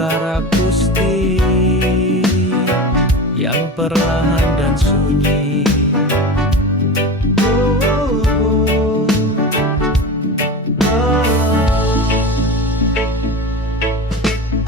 Utara akustik yang perlahan dan sunyi.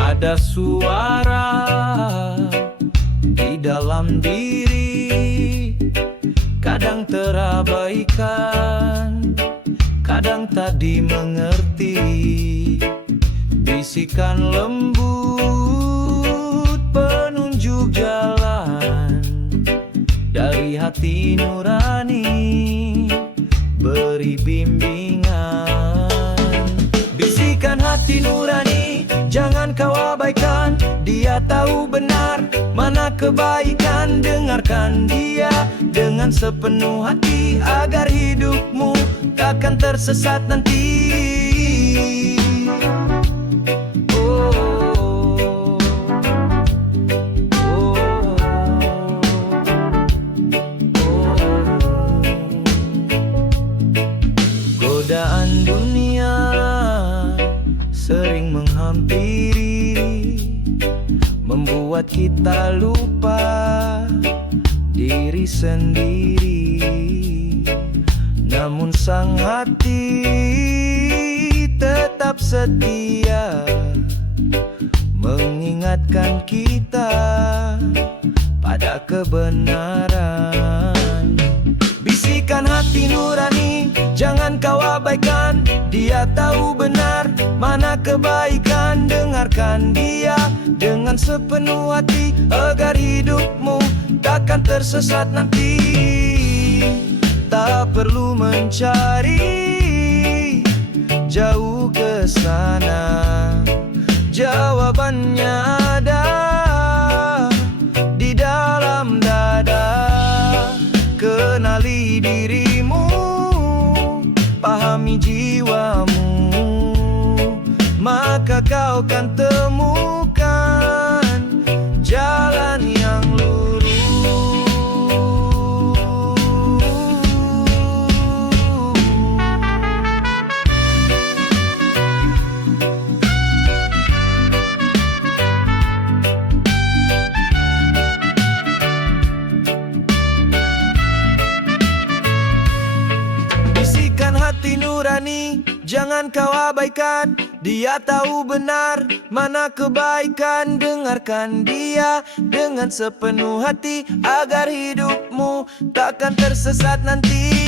Ada suara di dalam diri, kadang terabaikan, kadang tak dimengerti. Bisikan lembut penunjuk jalan dari hati nurani, beri bimbingan. Bisikan hati nurani, jangan kau abaikan. Dia tahu benar mana kebaikan. Dengarkan dia dengan sepenuh hati, agar hidupmu takkan tersesat nanti. Godaan dunia sering menghampiri, membuat kita lupa diri sendiri. Namun sang hati tetap setia, mengingatkan kita pada kebenaran. Bisikan hati nurani, jangan kau abaikan. Dia tahu benar mana kebaikan. Dengarkan dia dengan sepenuh hati, agar hidupmu takkan tersesat nanti. Tak perlu mencari jauh ke sana, jawabannya ada di dalam dada. Kenali dirimu, pahami jiwamu, maka kau kan temukan jalan yang lurus. Hati nurani, jangan kau abaikan. Dia tahu benar mana kebaikan. Dengarkan dia dengan sepenuh hati, agar hidupmu takkan tersesat nanti.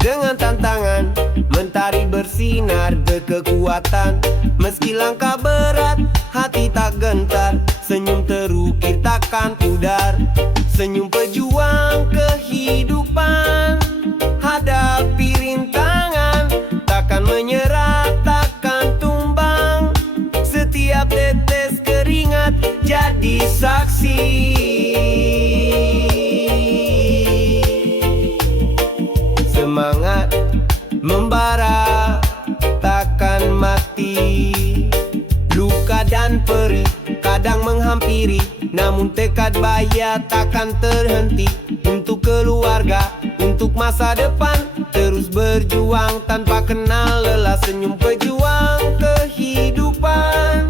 Dengan tantangan, mentari bersinar berkekuatan. Meski langkah berat, hati tak gentar. Senyum terukir takkan pudar. Senyum pejuang kehidupan. Hadapi rintangan, takkan menyerah, takkan tumbang. Setiap tetes keringat jadi saksi. Semangat membara, takkan mati. Luka dan perih kadang menghampiri, namun tekad bahagia takkan terhenti. Untuk keluarga, untuk masa depan, terus berjuang tanpa kenal lelah. Senyum pejuang kehidupan.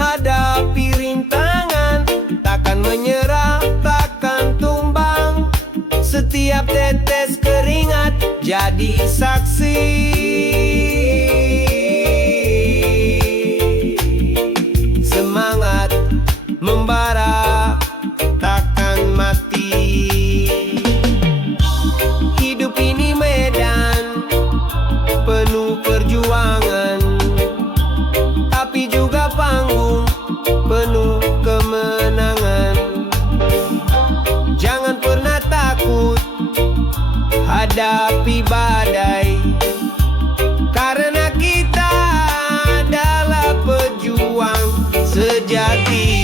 Hadapi rintangan, takkan menyerah, takkan tumbang. Setiap tetes keringat jadi saksi. Semangat membara, takkan mati. hadapi badai, karena kita adalah pejuang sejati.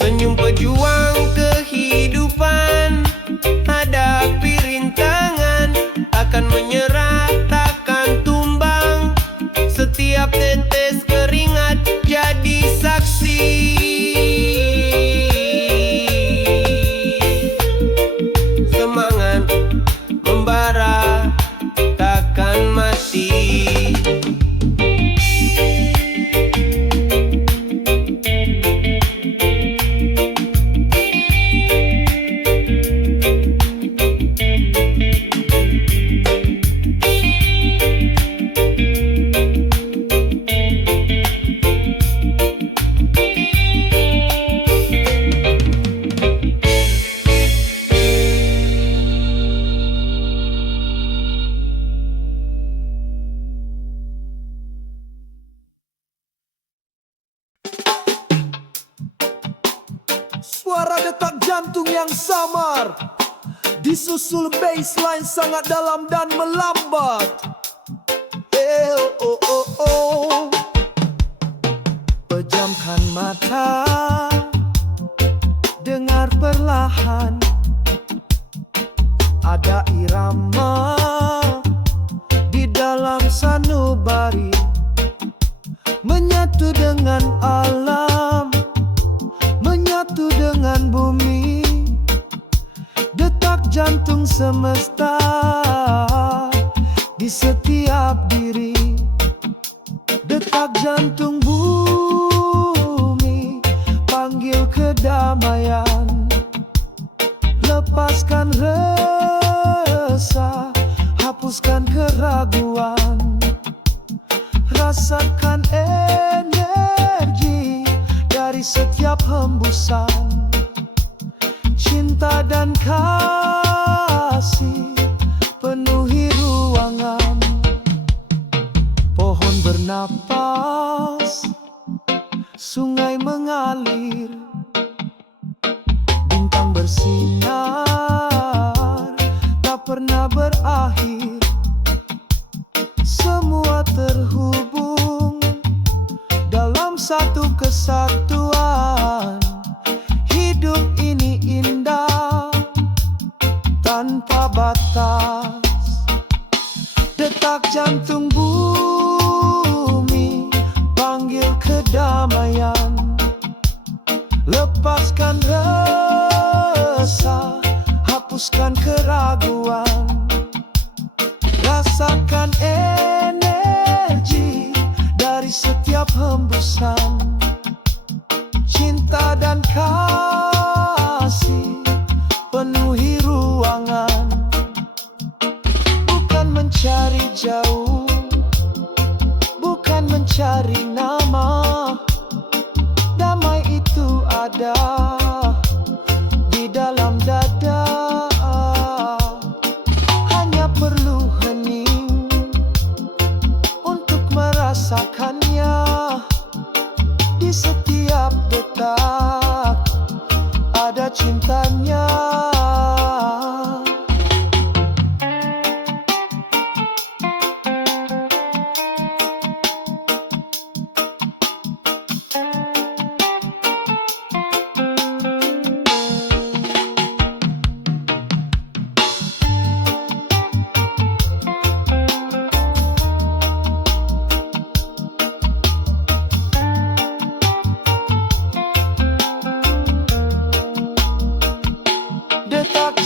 Senyum pejuang kehidupan, hadapi rintangan, takkan menyerah, takkan tumbang. Setiap tetes keringat jadi saksi. Semangat membara, takkan mati. Suara detak jantung yang samar, disusul bassline sangat dalam dan melambat. Oh, oh, oh, oh. Pejamkan mata, dengar perlahan, ada irama di dalam sanubari, menyatu dengan alam, menyatu dengan bumi. Detak jantung semesta di setiap diri. Detak jantung bumi panggil kedamaian. Lepaskan resah, hapuskan keraguan. Rasakan energi dari setiap hembusan. Cinta dan kasih penuhi ruangan. Pohon bernapas, sungai mengalir, bintang bersinar, tak pernah berakhir. Semua terhubung dalam satu kesatuan. Hidup ini indah tanpa batas. Detak jantung bumi panggil kedamaian. Lepaskan resah, hapuskan keraguan. Rasakan energi dari setiap hembusan. Cinta dan kasih penuhi ruangan. Bukan mencari jauh, bukan mencari nama. Damai itu ada di dalam dada. Hanya perlu hening untuk merasakannya. Di setiap detak ada cintanya.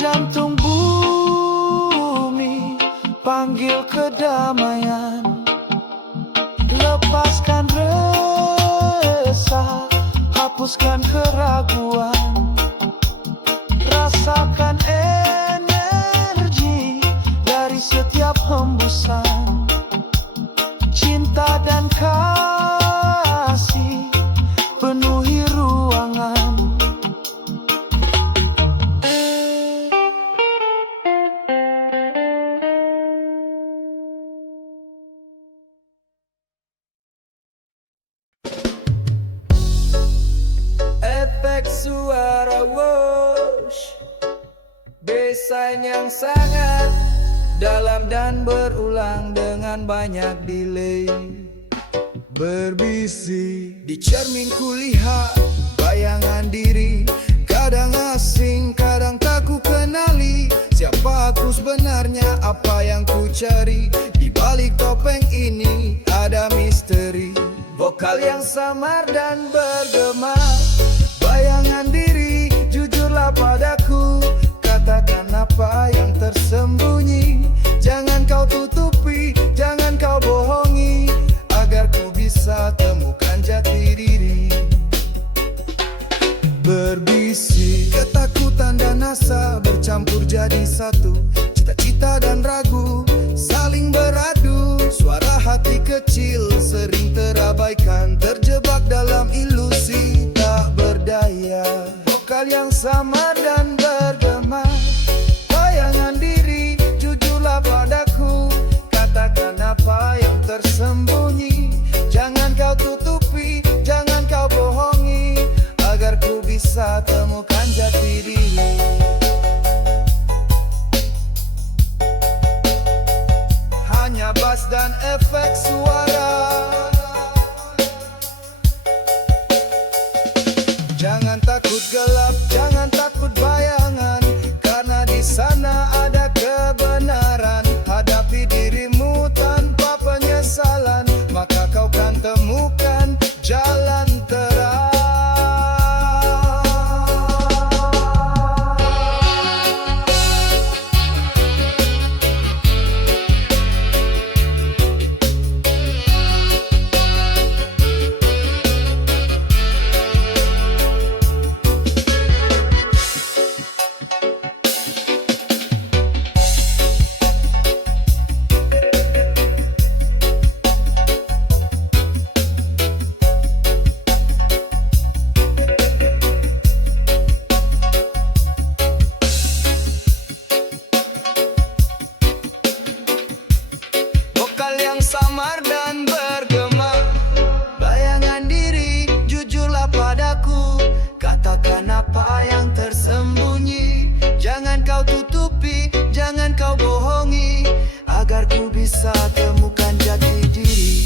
Jantung bumi panggil kedamaian. Lepaskan resah, hapuskan keraguan. Rasakan energi dari setiap hembusan. Cinta dan kasih penuhi perjuangan. Efek suara whoosh, desain yang sangat dalam dan berulang dengan banyak delay. Berbisik di cermin kulihat bayangan diri, kadang asing, kadang tak ku kenali. Siapa aku sebenarnya, apa yang ku cari? Di balik topeng ini ada misteri. Vokal yang samar dan bergema, bayangan diri, jujurlah padaku. Katakan apa yang tersembunyi, jangan kau tutupi, jangan kau bohongi, agar ku bisa temukan jati diri. Berbisik, ketakutan dan asa bercampur jadi satu. Cita-cita dan ragu saling beradu. Suara hati kecil sering terabaikan, terjebak dalam ilusi tak berdaya. Vokal yang samar dan bergema, bayangan diri, jujurlah padaku. Katakan apa yang tersembunyi, jangan kau tutupi, jangan kau bohongi, agar ku bisa temukan jati diri. Hanya bass dan efek suara, jangan takut gelap, jangan takut bayangan, karena di sana ada kebenaran. Hadapi dirimu tanpa penyesalan, maka kau kan temukan jalan terang. Vokal yang samar dan bergema, bayangan diri, jujurlah padaku. Katakan apa yang tersembunyi, jangan kau tutupi, jangan kau bohongi, agar ku bisa temukan jati diri.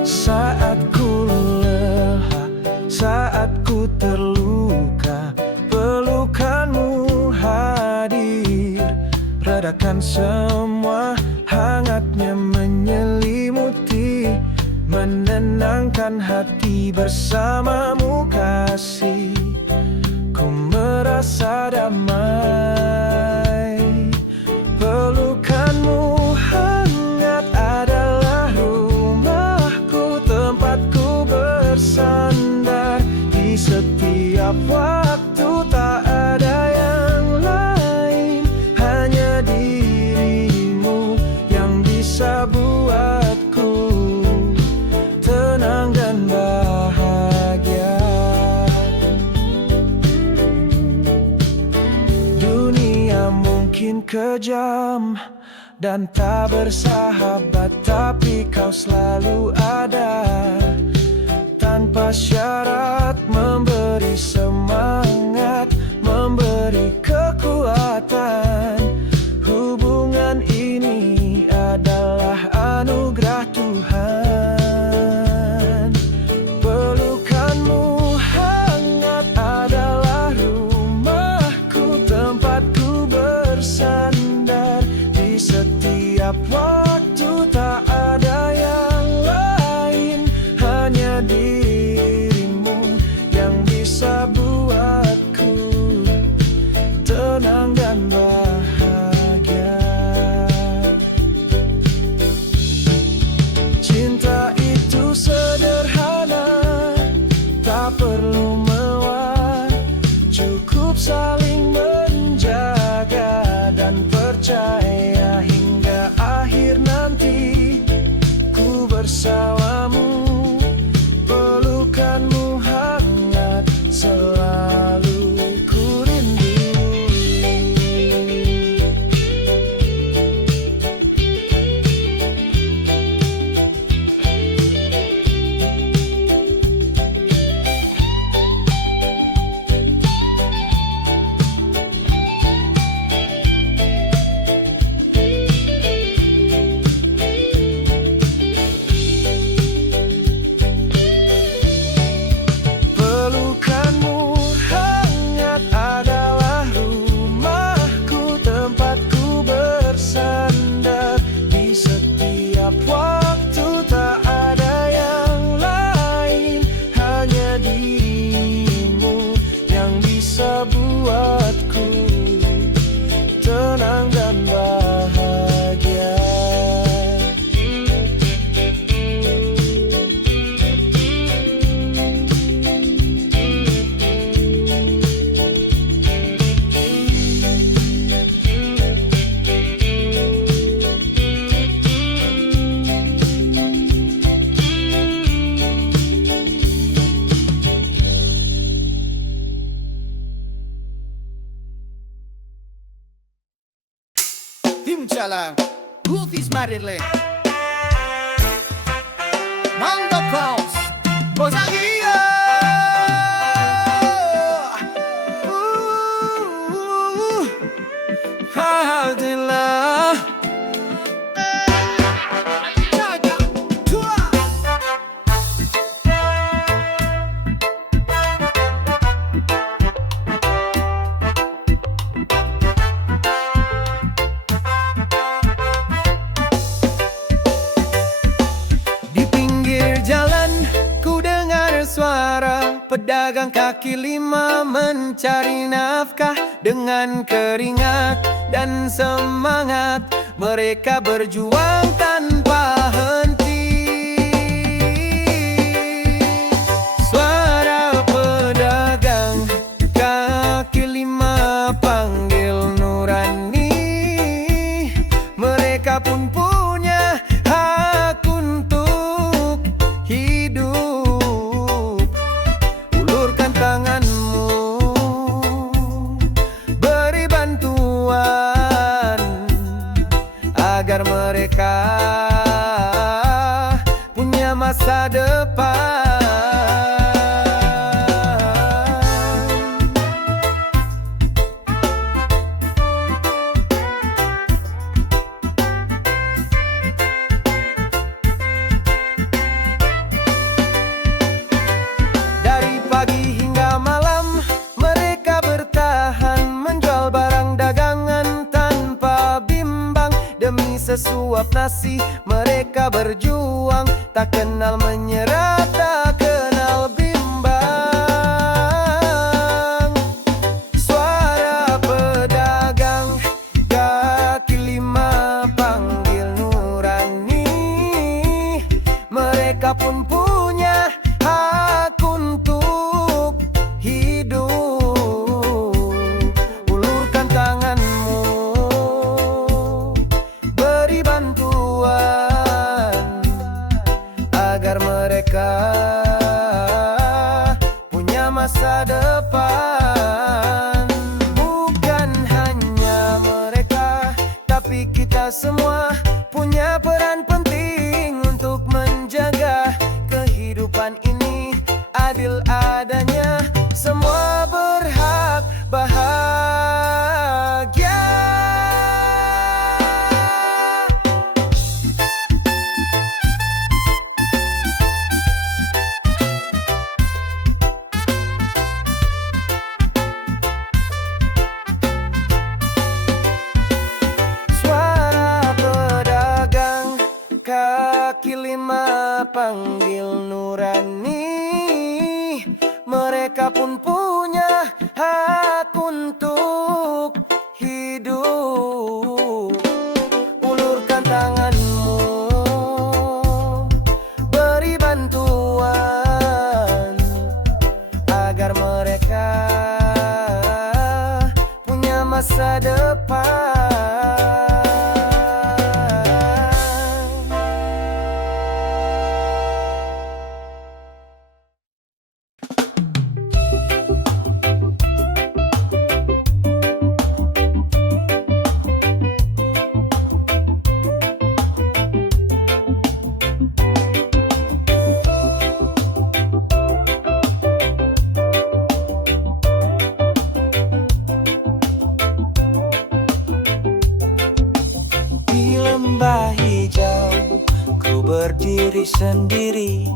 Saat ku lelah, saat ku terluka, pelukanmu hadir, redakan semua hangatnya menyelimuti, menenangkan hati bersamamu kasih. Ku merasa damai, pelukanmu hangat adalah rumahku, tempatku bersandar di setiap waktu. Tak ada yang lain, hanya dirimu yang bisa buatku tenang dan bahagia. Dunia mungkin kejam dan tak bersahabat, tapi kau selalu ada, tanpa syarat, memberi semangat, memberi kekuatan. Hubungan ini adalah anugerah Tuhan. Pelukanmu hangat adalah rumahku, tempatku bersandar di setiap waktu. Tak ada yang bersamamu. Pelukanmu hangat selalu ku rindu. Pelukanmu hangat adalah rumahku, tempatku bersandar di setiap waktu. Tak ada yang lain, hanya dirimu yang bisa buatku tenang dan bahagia. Timchala, Goofy's Marile, Mando Paus, Bozagia. Alhamdulillah. Di pinggir jalan ku dengar suara pedagang kaki lima mencari nafkah. Dengan keringat dan semangat mereka berjuang tanpa henti. Suara pedagang kaki lima panggil Nurani. Mereka pun punya hak untuk hidup. Ulurkan tanganmu, beri bantuan agar mereka punya masa depan. Dari pagi hingga malam mereka bertahan menjual barang dagangan tanpa bimbang. Demi sesuap nasi mereka berjuang, tak kenal menyerah, tak kenal bimbang. Suara pedagang kaki lima panggil Nurani. Mereka pun punya hak untuk hidup. Ulurkan tanganmu, beri bantuan agar mereka punya masa depan. Bukan hanya mereka, tapi kita semua punya peran penting untuk menjaga kehidupan ini adil adanya. Semua berhak bahagia. Suara pedagang kaki lima panggil Nurani. Mereka pun punya hak untuk hidup. Ulurkan tanganmu, beri bantuan agar mereka punya masa depan. berdiri sendiri,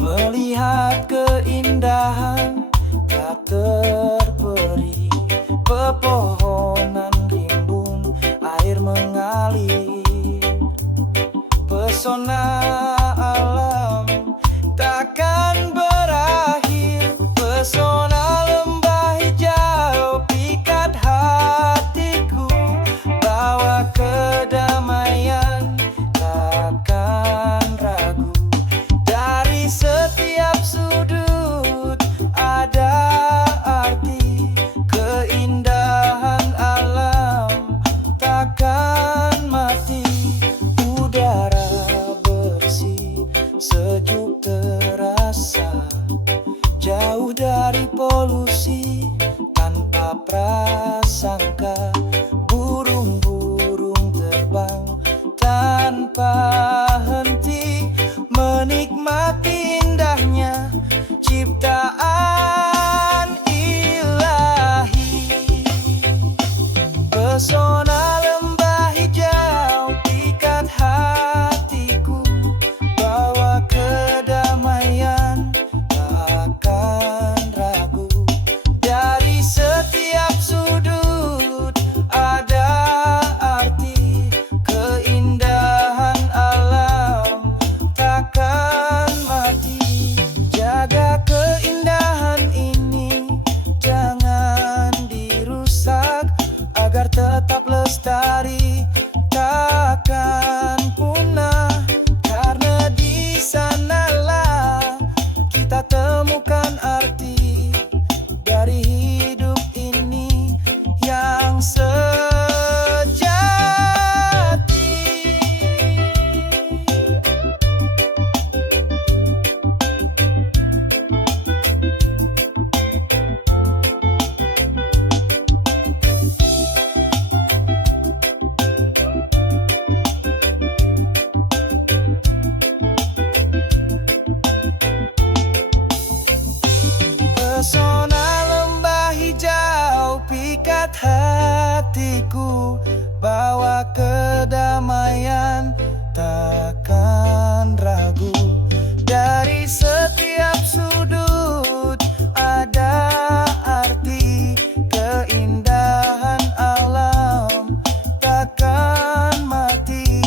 melihat keindahan tak terperi. Pepohonan rimbun, air mengalir, pesona alam takkan berakhir. Pesona lembah hijau pikat hatiku, bawa kedamaian takkan ragu. Dari setiap sudut ada arti, keindahan alam takkan mati. Udara bersih, sejuk terasa, jauh dari polusi, tanpa prasangka. Burung-burung terbang tanpa henti, menikmati indahnya ciptaan ilahi. Pesona lembah hijau pikat hatiku, bawa kedamaian takkan ragu. Dari setiap sudut ada arti, keindahan alam takkan mati. Jaga keindahan ini, jangan dirusak, agar tetap lestari, takkan punah. Karena di sanalah kita temukan arti dari hidup ini yang sejati. Pesona lembah hijau pikat hatiku, bawa kedamaian takkan ragu. Dari setiap sudut ada arti, keindahan alam takkan mati.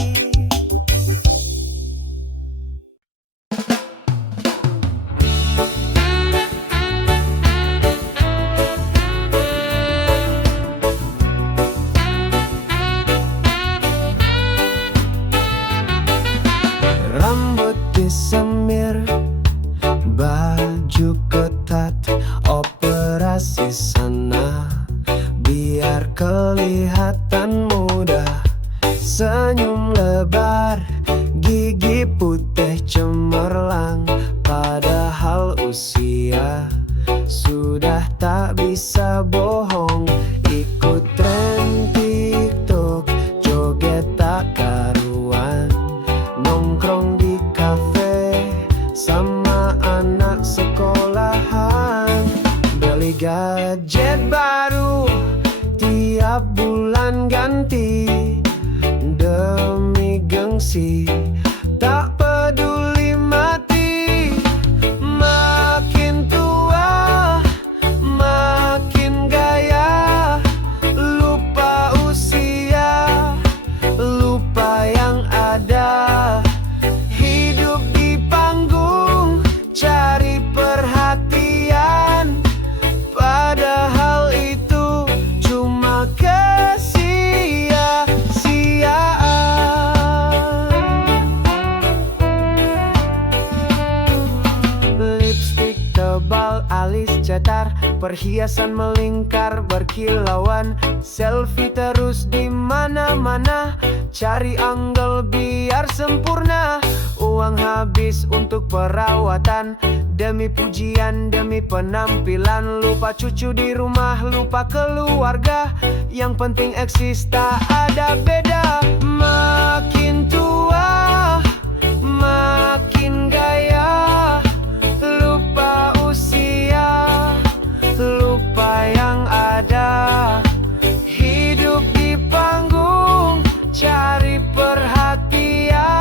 Rambut disemir, baju ketat, operasi sana biar kelihatan muda. Senyum lebar, gigi putih cemerlang, padahal usia sudah tak bisa bohong. Ikut tren TikTok, joget tak karuan, nongkrong di kafe sama anak sekolahan, beli gadget baru tiap bulan ganti demi gengsi, tak peduli mati. Makin tua makin gaya, lupa usia, lupa yang ada. Hidup di panggung, cari perhatian, padahal itu cuma kesia-siaan. Lipstik tebal, alis cetar, perhiasan melingkar berkilauan, selfie terus di mana-mana, cari angle biar sempurna. Uang habis untuk perawatan, demi pujian, demi penampilan. Lupa cucu di rumah, lupa keluarga, yang penting eksis tak ada beda. Makin tua makin gaya, lupa usia, lupa yang ada. Hidup di panggung, cari perhatian,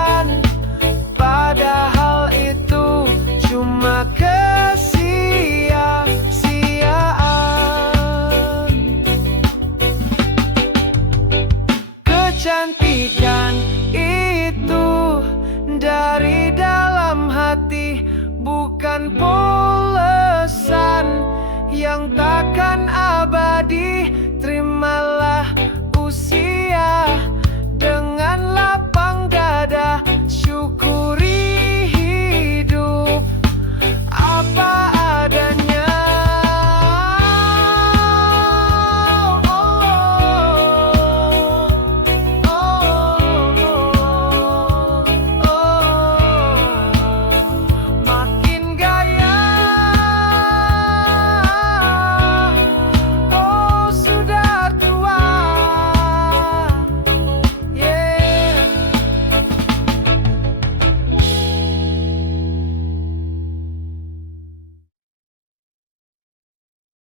bukan polesan yang takkan abadi.